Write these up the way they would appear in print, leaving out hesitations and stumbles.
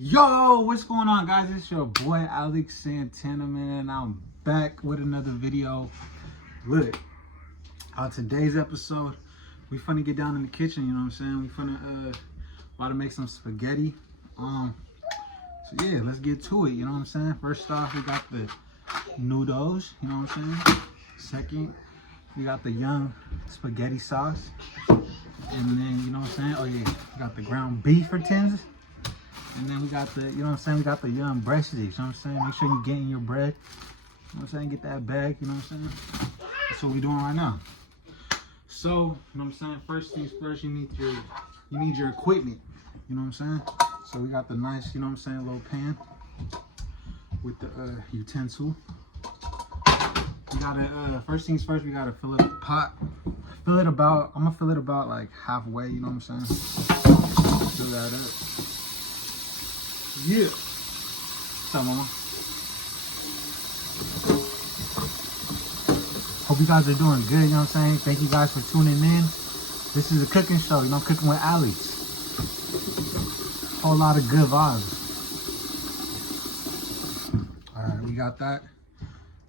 Yo, what's going on, guys? It's your boy Alex Santana, man, and I'm back with another video. Look, on today's episode, we finna get down in the kitchen. You know what I'm saying? We finna about to make some spaghetti. So yeah, let's get to it. You know what I'm saying? First off, we got the noodles. You know what I'm saying? Second, we got the young spaghetti sauce, and then you know what I'm saying? Oh yeah, we got the ground beef for tins. And then we got the, you know what I'm saying, we got the young breast sticks, you know what I'm saying? Make sure you get in your bread, you know what I'm saying? Get that bag, you know what I'm saying? That's what we're doing right now. So, you know what I'm saying? First things first, you need your equipment, you know what I'm saying? So we got the nice, you know what I'm saying, little pan with the utensil. We gotta, first things first, we gotta fill it the pot. I'm gonna fill it about like halfway, you know what I'm saying? Fill that up. Yeah. What's up, mama? Hope you guys are doing good, you know what I'm saying? Thank you guys for tuning in. This is a cooking show, you know, cooking with Alex. Whole lot of good vibes. Alright, we got that.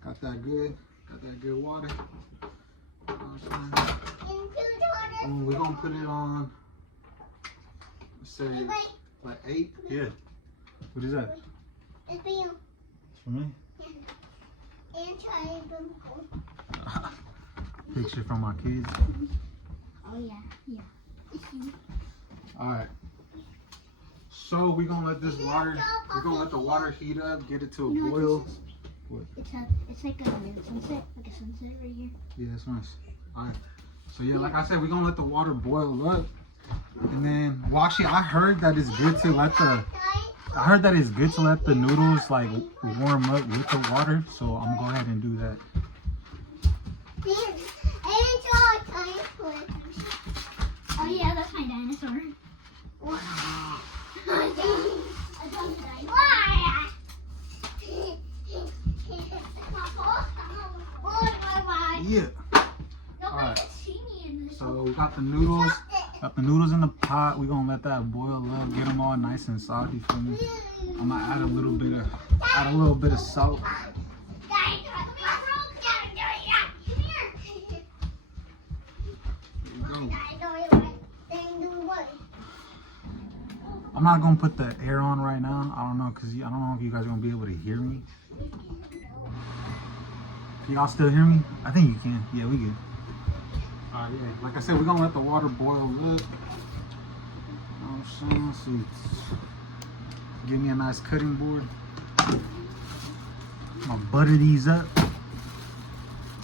Got that good water. You know what I'm saying? We're gonna put it on, let's say, like 8? Yeah. What is that? It's for you. It's for me? Yeah. And try them. Picture from my kids. Oh yeah, yeah. It's you. Alright. So we're gonna let this water, we're gonna let the water heat up, get it to a boil. What? It's like a sunset, right here. Yeah, it's nice. Alright. So yeah, like I said, we're gonna let the water boil up. And then, well actually I heard that it's good to let the noodles like warm up with the water. So I'm gonna go ahead and do that. Oh yeah, that's my dinosaur. Yeah. Alright. So we got the noodles. Got the noodles in the pot. We're gonna let that boil up, get them all nice and salty for me. I'm gonna add a little bit of salt. I'm not gonna put the air on right now. I don't know, cause I don't know if you guys are gonna be able to hear me. Can y'all still hear me? I think you can. Yeah, we good. Alright, yeah. Like I said, we're gonna let the water boil up. You know what I'm saying? So give me a nice cutting board. I'm gonna butter these up. You know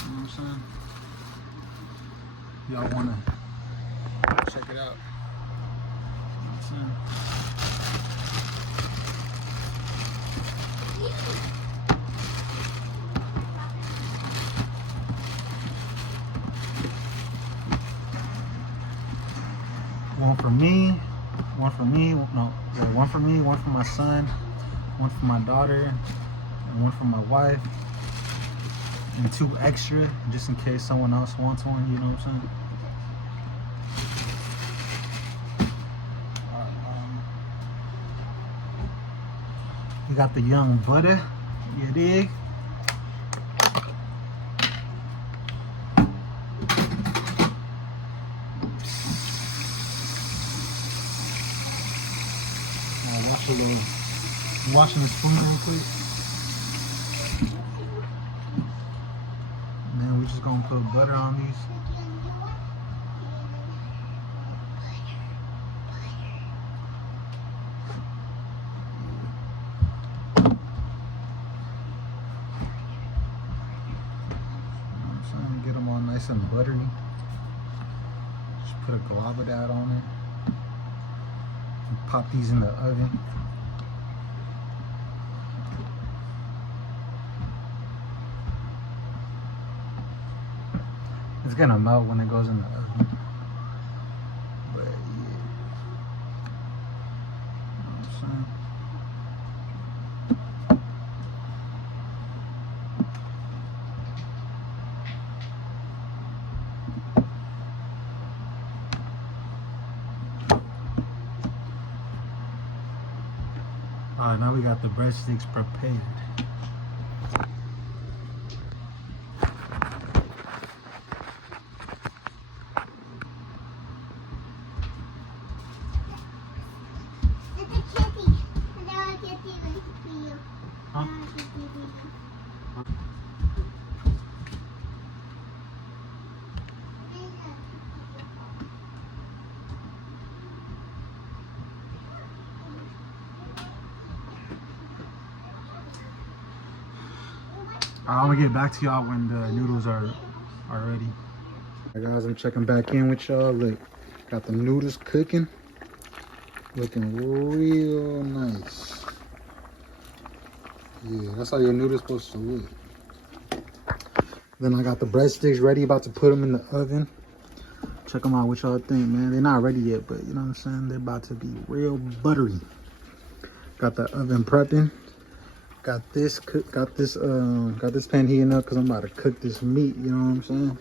what I'm saying? Y'all wanna check it out. You know what I'm saying? One for me, one for my son, one for my daughter, and one for my wife, and 2 extra, just in case someone else wants one, you know what I'm saying? We got the young butter, you dig? I'm washing the spoon real quick. And then we're just gonna put butter on these. You know what I'm saying? Get them all nice and buttery. Just put a glob of that on it. And pop these in the oven. It's gonna melt when it goes in the oven. But yeah. You know what I'm saying? All right, now we got the breadsticks prepared. It's a kitty. And now I get the for you. Huh? Now I get the for you. I'm gonna get back to y'all when the noodles are ready. All right, guys, I'm checking back in with y'all. Look, got the noodles cooking, looking real nice. Yeah, that's how your noodles supposed to look. Then I got the breadsticks ready, about to put them in the oven. Check them out, what y'all think, man. They're not ready yet, but you know what I'm saying? They're about to be real buttery. Got the oven prepping. Got this pan heating up because I'm about to cook this meat, you know what I'm saying?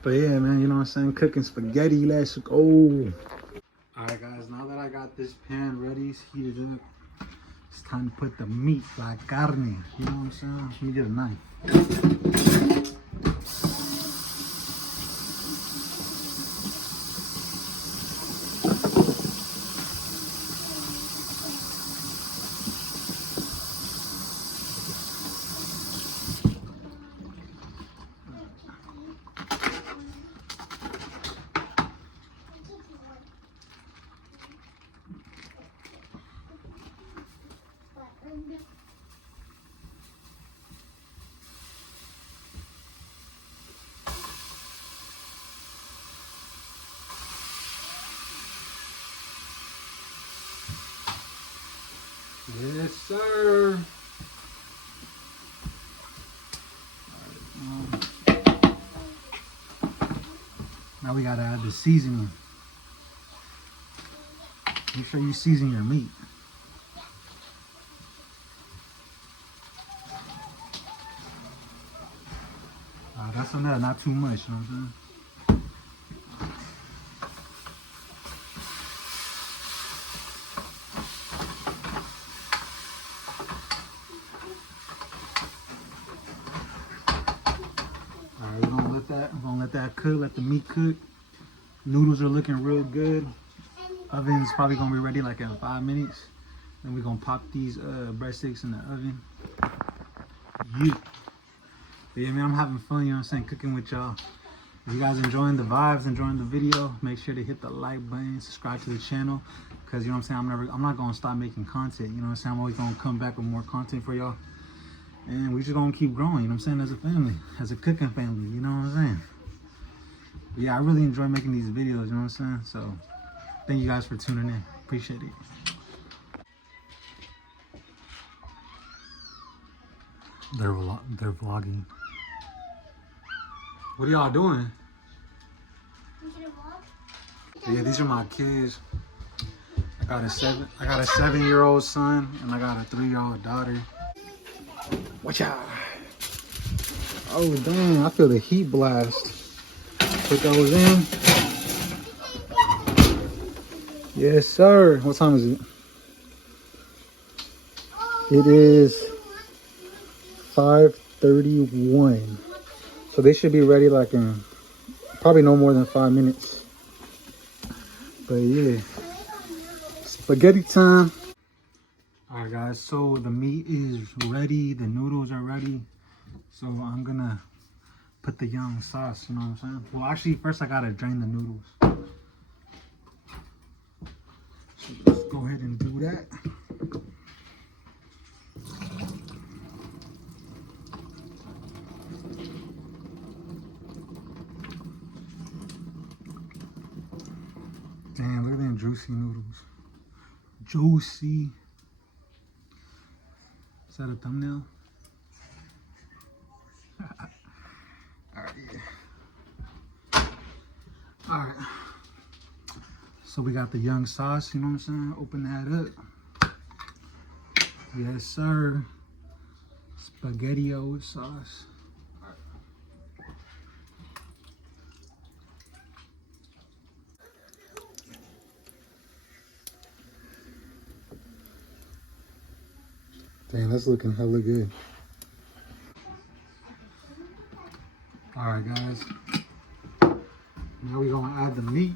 But yeah, man, you know what I'm saying? Cooking spaghetti, let's go. All right, guys, now that I got this pan ready, it's heated up, it's time to put the meat, la carne, you know what I'm saying? Let me get a knife. Yes, sir. Now we gotta add the seasoning. Make sure you season your meat. That's enough, not too much, you know what I'm saying? Alright, we're gonna let that cook, let the meat cook. Noodles are looking real good. Oven's probably gonna be ready like in 5 minutes. Then we're gonna pop these breadsticks in the oven. Yeah. But yeah, man, I'm having fun, you know what I'm saying, cooking with y'all. If you guys enjoying the vibes, enjoying the video, make sure to hit the like button, subscribe to the channel, because you know what I'm saying, I'm not gonna stop making content, you know what I'm saying? I'm always gonna come back with more content for y'all. And we just gonna keep growing, you know what I'm saying, as a family, as a cooking family, you know what I'm saying? But yeah, I really enjoy making these videos, you know what I'm saying? So thank you guys for tuning in. Appreciate it. They're vlogging. What are y'all doing? Yeah, these are my kids. I got a 7-year-old son and I got a 3-year-old daughter. Watch out. Oh damn, I feel the heat blast. Put those in. Yes, sir. What time is it? It is 5:31. So they should be ready like in probably no more than 5 minutes. But yeah, spaghetti time. All right, guys. So the meat is ready. The noodles are ready. So I'm gonna put the young sauce. You know what I'm saying? Well, actually, first I gotta drain the noodles. So let's go ahead and do that. Damn, look at them juicy noodles. Juicy. Is that a thumbnail? Alright, yeah. Alright. So we got the young sauce, you know what I'm saying? Open that up. Yes, sir. Spaghetti-o sauce. Dang, that's looking hella good. All right, guys. Now we're gonna add the meat.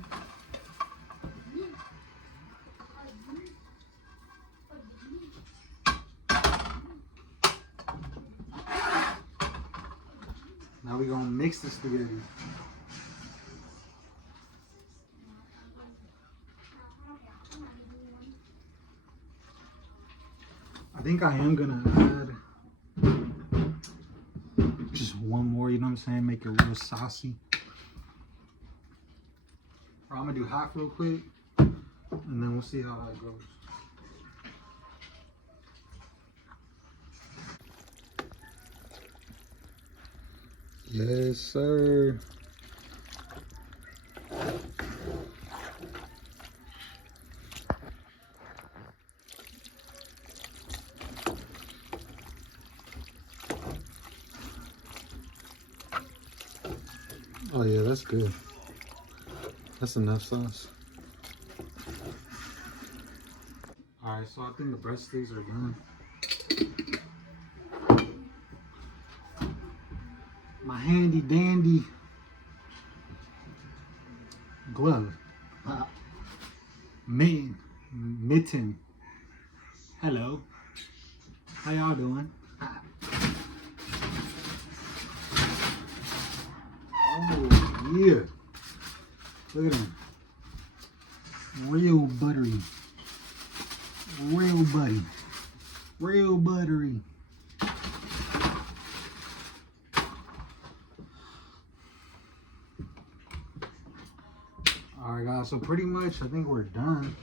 Now we're gonna mix the spaghetti. I think I am gonna add just one more, you know what I'm saying? Make it real saucy. Or I'm gonna do half real quick, and then we'll see how that goes. Yes, sir. Oh yeah, that's good. That's enough sauce. All right, so I think the breadsticks are done. My handy dandy glove. Mitten. Hello. How y'all doing? Oh yeah. Look at them. Real buttery. Real buddy. Real buttery. Alright guys, so pretty much I think we're done.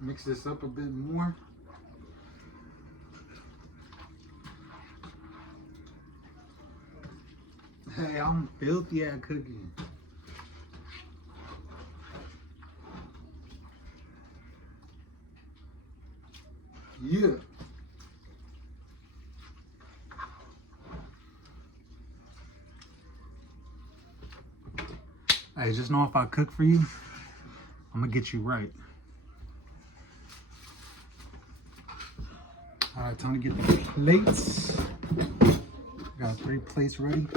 Mix this up a bit more. Hey, I'm filthy at cooking. Yeah. Hey, just know if I cook for you, I'm gonna get you right. All right, time to get the plates. Got 3 plates ready.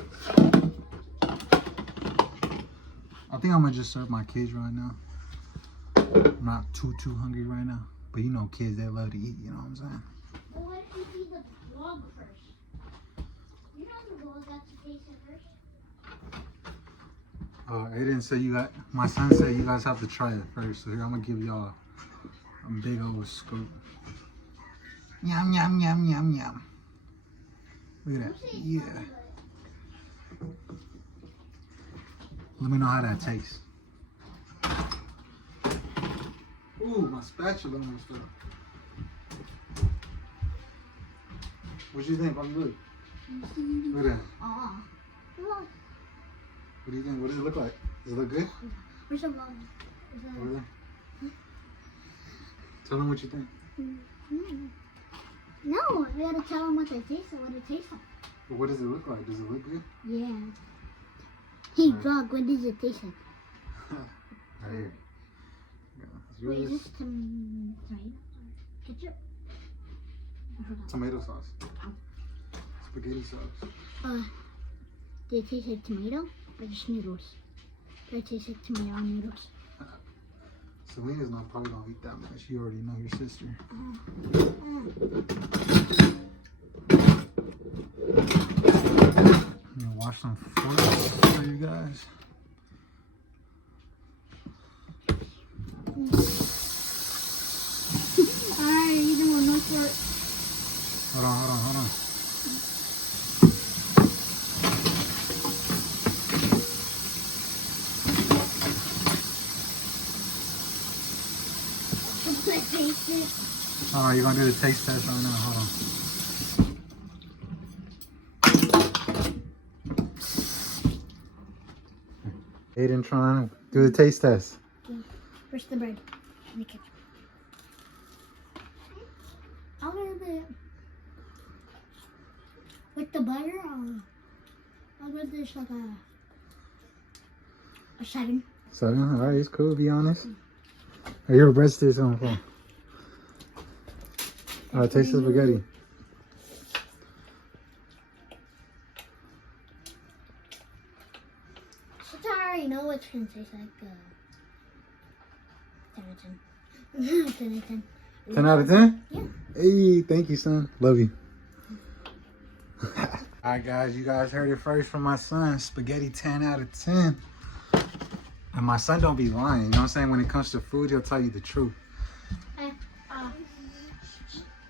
I think I'm gonna just serve my kids right now. I'm not too hungry right now, but you know kids, they love to eat, you know what I'm saying? Well, what if you do the vlog first? You know the vlog got to taste it first? Aiden said you got, my son said you guys have to try it first. So here, I'm gonna give y'all a big old scoop. Yum, yum, yum, yum, yum. Look at that. Yeah. Let me know how that tastes. Ooh, my spatula almost fell. What you think? I'm good. Look at that. Aw. Look. What do you think? What does it look like? Does it look good? Where's the vlog? Over there. Tell them what you think. No, we gotta tell them what they taste and what it tastes like. But what does it look like? Does it look good? Yeah. Hey, Right. vlog, what does it taste like? Right here. Yeah, Wait, is it's this ketchup? tomato sauce. Spaghetti sauce. Did it taste like tomato or just noodles? Did it taste like tomato and noodles? Selena's not probably gonna eat that much. You already know your sister. I'm gonna wash some forks for you guys. Alright, you don't want no fork. Hold on. Taste it. Hold on, you're gonna do the taste test right now. Hold on. Aiden trying to do the taste test. Where's the bread and the ketchup? I'll give it with the butter. I'll give this like a 7. 7? Alright, it's cool, be honest. Are your breadsticks on the phone? All right, taste the spaghetti. Which I already know it's gonna taste like 10 out of 10. 10 out of 10. 10 out of 10? Yeah. Hey, thank you, son. Love you. All right, guys, you guys heard it first from my son. Spaghetti 10 out of 10. And my son don't be lying. You know what I'm saying? When it comes to food, he'll tell you the truth.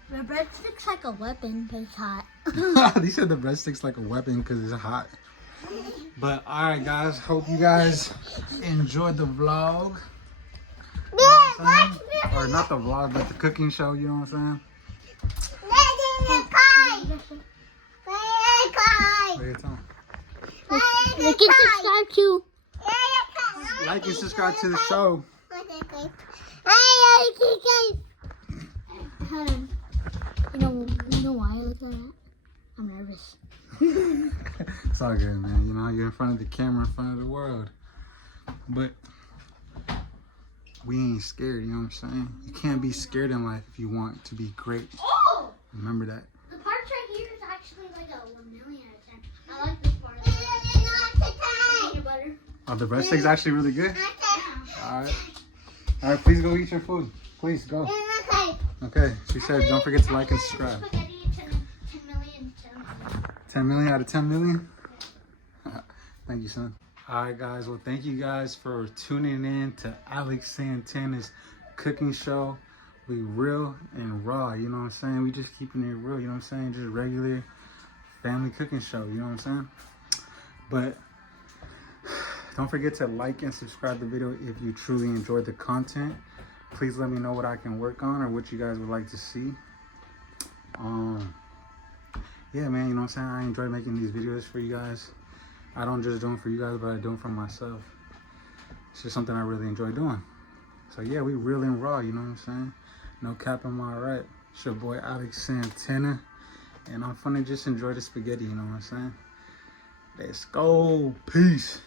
The breadstick's like a weapon, but it's hot. He said the breadstick's like a weapon because it's hot. But all right, guys, hope you guys enjoyed the vlog. You know what I'm saying? Or not the vlog, but the cooking show. You know what I'm saying? What are you telling? Like and subscribe to. Like and subscribe to the show. Hold on. You know why I look like that? I'm nervous. It's all good, man. You know, you're in front of the camera, in front of the world. But we ain't scared, you know what I'm saying? You can't be scared in life if you want to be great. Oh! Remember that. The part right here is actually like a 1 million out of 10. I like this part. Peanut butter. Oh, the breadstick's actually really good. All right. All right, please go eat your food. Please go. Okay, she said don't forget to like and subscribe. 10 million out of 10 million? Thank you, son. All right, guys. Well, thank you guys for tuning in to Alex Santana's cooking show. We real and raw, you know what I'm saying? We just keeping it real, you know what I'm saying? Just regular family cooking show, you know what I'm saying? But don't forget to like and subscribe the video if you truly enjoyed the content. Please let me know what I can work on or what you guys would like to see. Yeah, man, you know what I'm saying? I enjoy making these videos for you guys. I don't just do them for you guys, but I do them for myself. It's just something I really enjoy doing. So yeah, we real and raw, you know what I'm saying? No cap on my right. It's your boy Alex Santana. And I'm finna just enjoy the spaghetti, you know what I'm saying? Let's go. Peace.